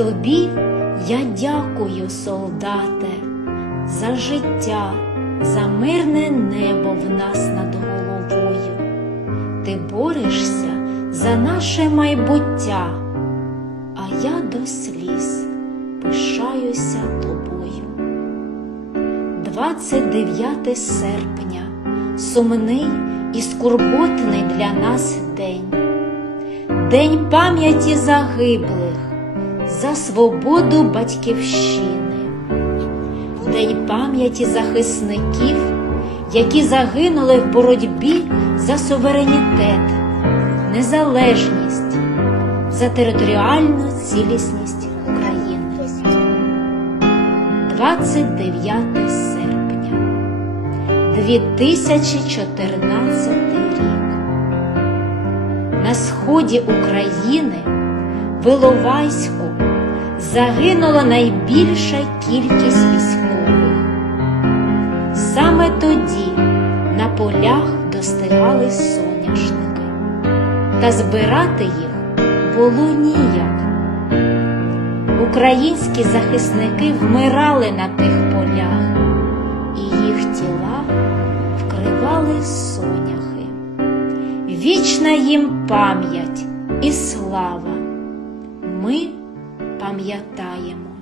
тобі я дякую, солдате, за життя, за мирне небо в нас над головою. Ти борешся за наше майбуття, а я до сліз пишаюся тобою. 29 серпня, сумний і скорботний для нас день. День пам'яті загиблих за свободу батьківщини, в День пам'яті захисників, які загинули в боротьбі за суверенітет, незалежність, за територіальну цілісність України. 29 серпня 2014 рік. На сході України в Іловайську загинула найбільша кількість військових. Саме тоді на полях достигали соняшники, та збирати їх було ніяк. Українські захисники вмирали на тих полях, і їх тіла вкривали соняхи. Вічна їм пам'ять і слава. Ми пам'ятаємо.